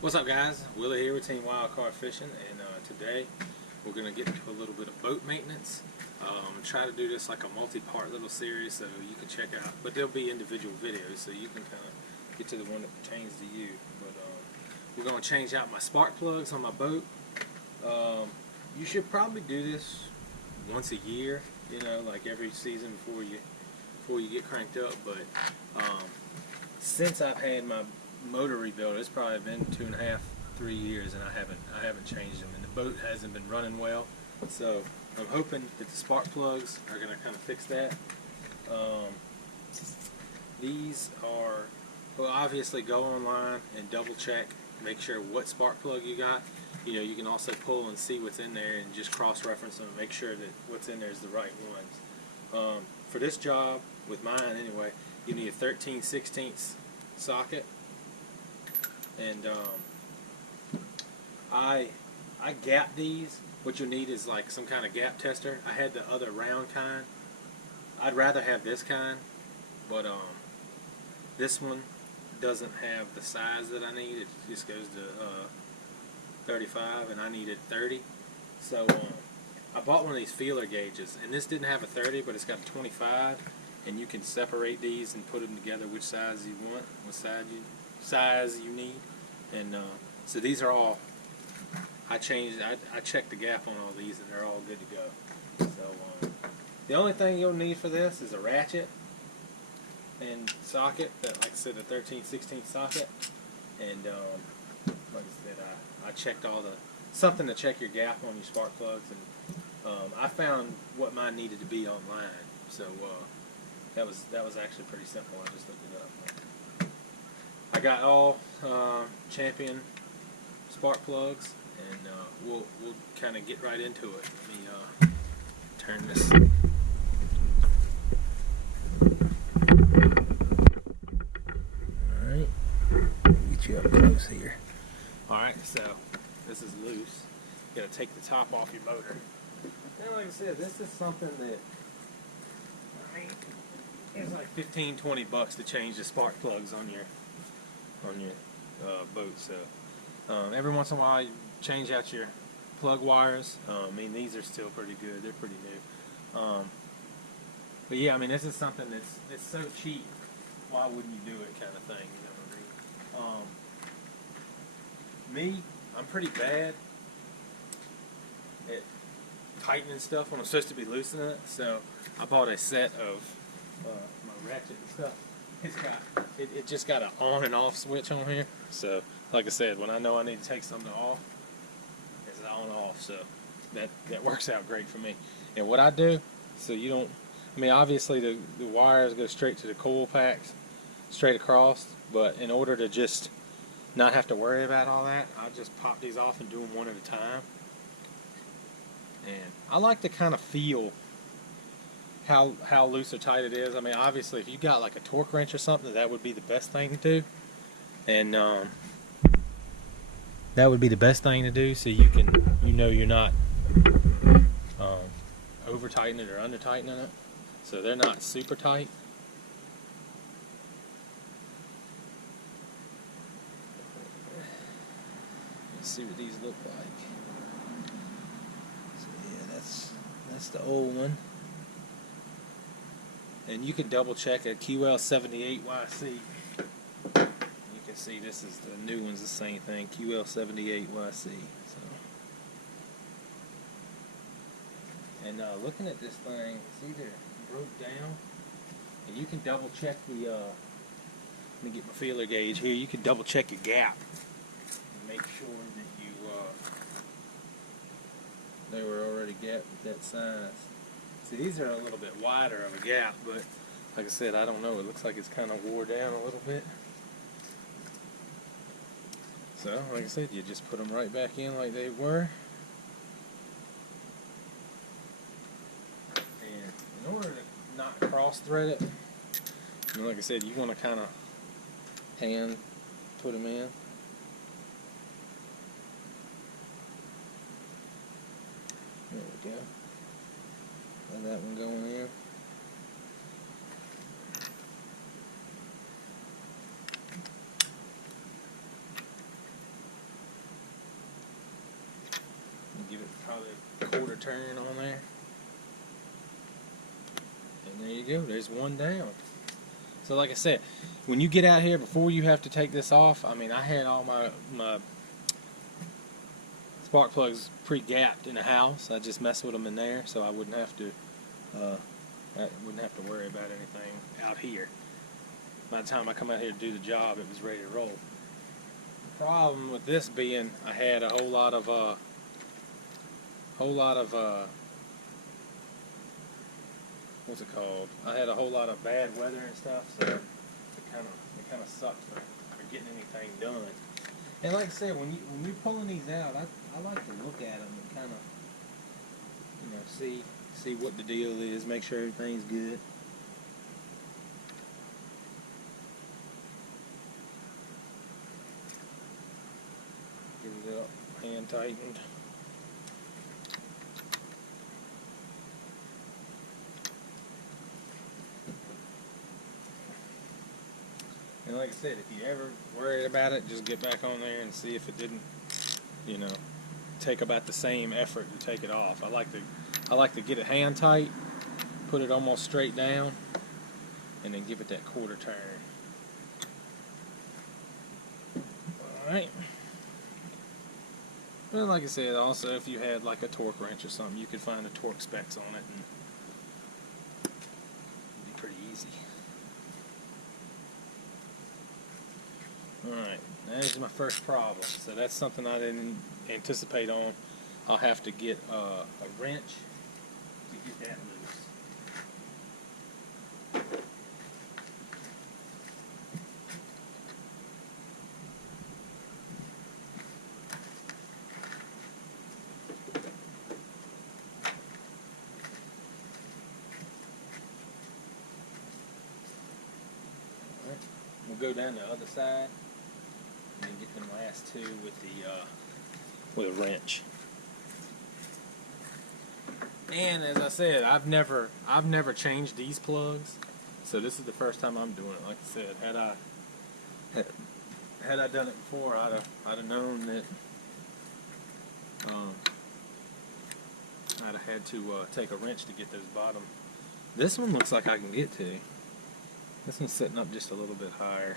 What's up, guys? Willie here with Team Wildcard Fishing, and today we're going to get into a little bit of boat maintenance. Try to do this like a multi-part little series so you can check out, but there'll be individual videos so you can kind of get to the one that pertains to you. But we're going to change out my spark plugs on my boat. You should probably do this once a year, you know, like every season before you get cranked up. But since I've had my motor rebuilt, it's probably been 2.5, 3 years, and I haven't changed them, and the boat hasn't been running well. So I'm hoping that the spark plugs are going to kind of fix that. These are, well, obviously go online and double check, make sure what spark plug you got. You know, you can also pull and see what's in there and just cross-reference them and make sure that what's in there is the right ones. For this job, with mine anyway, you need a 13/16 socket. And I gap these. What you'll need is like some kind of gap tester. I had the other round kind. I'd rather have this kind, but this one doesn't have the size that I need. It just goes to 35, and I needed 30. So I bought one of these feeler gauges, and this didn't have a 30, but it's got a 25, and you can separate these and put them together which size you want, what size you need. And so these are all, I checked the gap on all these, and they're all good to go. So the only thing you'll need for this is a ratchet and socket, that, like I said, a 13/16 socket. And like I said, I checked all the, something to check your gap on your spark plugs, and I found what mine needed to be online. So that was actually pretty simple. I just looked it up. I got all Champion spark plugs, and we'll kind of get right into it. Let me turn this. All right, get you up close here. All right, so this is loose. You got to take the top off your motor. Now, like I said, this is something that, I mean, it's like $15-20 to change the spark plugs on your boat. So every once in a while you change out your plug wires. I mean, these are still pretty good. They're pretty new. But yeah, I mean, this is something it's so cheap. Why wouldn't you do it, kind of thing? You know what I mean? Me, I'm pretty bad at tightening stuff when I'm supposed to be loosening it. So I bought a set of my ratchet and stuff. It just got an on and off switch on here. So like I said, when I know I need to take something off, it's on off. So that works out great for me. And what I do, so you don't, I mean, obviously the wires go straight to the coil packs, straight across, but in order to just not have to worry about all that, I just pop these off and do them one at a time. And I like to kind of feel how loose or tight it is. I mean, obviously, if you got like a torque wrench or something, that would be the best thing to do. And that would be the best thing to do, so you can, you know, you're not over tightening it or under tightening it. So they're not super tight. Let's see what these look like. So yeah, that's the old one. And you can double check at QL78YC. You can see this is the new one's the same thing, QL78YC. So, and looking at this thing, see there, it broke down. And you can double check the. Let me get my feeler gauge here. You can double check your gap and make sure that you they were already gapped at that size. See, these are a little bit wider of a gap, but like I said, I don't know. It looks like it's kind of wore down a little bit. So, like I said, you just put them right back in like they were. And in order to not cross-thread it, and like I said, you want to kind of hand put them in. There we go. Let that one go in there. Give it probably a quarter turn on there. And there you go, there's one down. So like I said, when you get out here, before you have to take this off, I mean, I had all my spark plugs pre-gapped in the house. I just messed with them in there, so I wouldn't have to worry about anything out here. By the time I come out here to do the job, it was ready to roll. The problem with this being, I had a whole lot of what's it called? I had a whole lot of bad weather and stuff, so it kind of sucked for getting anything done. And like I said, when you're pulling these out, I like to look at them and kind of, see what the deal is, make sure everything's good. Get it up, hand tightened. And like I said, if you ever worried about it, just get back on there and see if it didn't, take about the same effort to take it off. I like to get it hand tight, put it almost straight down, and then give it that quarter turn. Alright. Well, like I said, also if you had like a torque wrench or something, you could find the torque specs on it and it'd be pretty easy. Alright, that is my first problem. So that's something I didn't anticipate on. I'll have to get a wrench to get that loose. Alright, we'll go down the other side and get them last two with a wrench. And as I said, I've never changed these plugs, so this is the first time I'm doing it. Like I said, had I done it before, I'd have known that I'd have had to take a wrench to get those bottom. This one looks like I can get to. This one's sitting up just a little bit higher.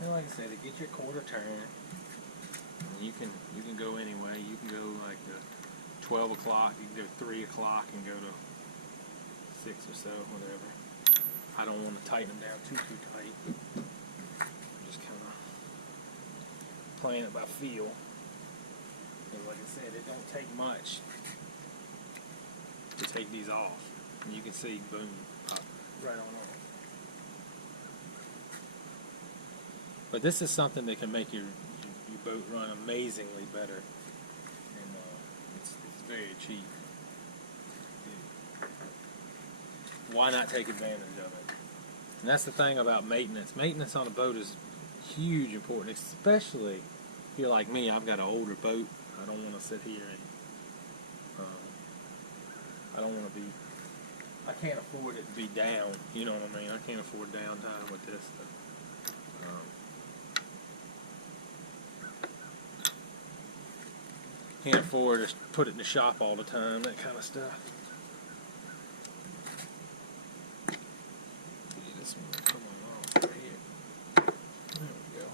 And like I said, to get your quarter turn, you can go anyway. You can go like to 12 o'clock, you can go 3 o'clock and go to 6 or so, whatever. I don't want to tighten them down too tight. I'm just kind of playing it by feel. And like I said, it don't take much to take these off. And you can see, boom, pop right on off. But this is something that can make your boat run amazingly better, and it's very cheap. Why not take advantage of it? And that's the thing about maintenance. Maintenance on a boat is huge important, especially if you're like me. I've got an older boat. I don't want to sit here and I don't want to be. I can't afford it to be down. You know what I mean? I can't afford downtime with this stuff. Can't afford to put it in the shop all the time, that kind of stuff. This one will come off right here. There we go.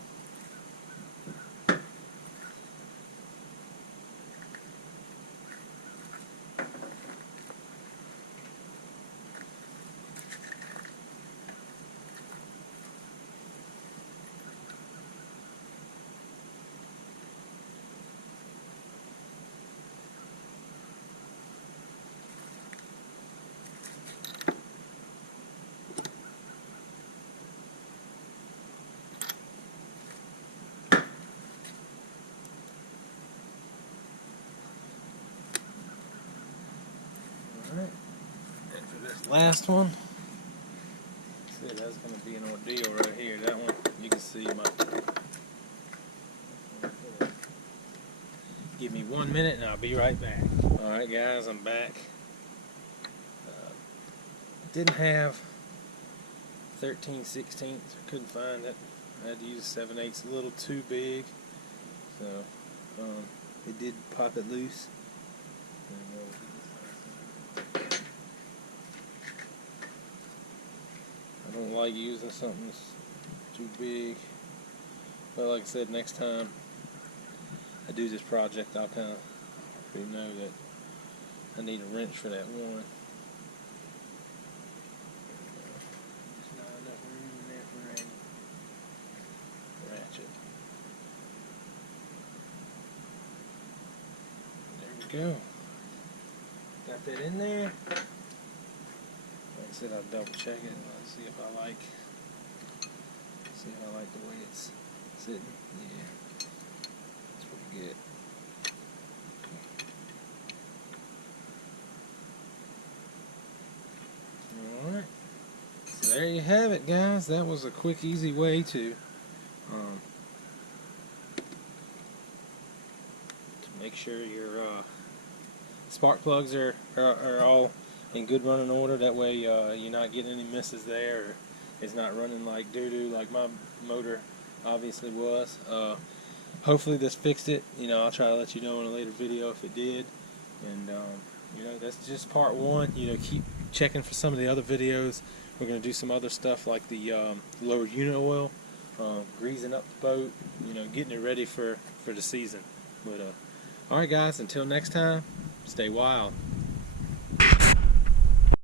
Alright, and for this last one, said, that's going to be an ordeal right here. That one, you can see my... Give me 1 minute and I'll be right back. Alright guys, I'm back. Didn't have 13/16. I couldn't find it. I had to use 7/8, a little too big. So, it did pop it loose. I don't like using something that's too big. But like I said, next time I do this project, I'll kind of know that I need a wrench for that one. There's not enough room in there for a ratchet. There we go. Got that in there. Like I said, I'll double check it. Let's see if I like. See if I like the way it's sitting. Yeah, it's pretty good. All right. So there you have it, guys. That was a quick, easy way to make sure your spark plugs are all in good running order. That way you're not getting any misses there, or it's not running like doo-doo like my motor obviously was. Hopefully this fixed it. You know, I'll try to let you know in a later video if it did. And you know, that's just part one. You know, keep checking for some of the other videos. We're going to do some other stuff like the lower unit oil, greasing up the boat, you know, getting it ready for the season. But alright guys, until next time, stay wild.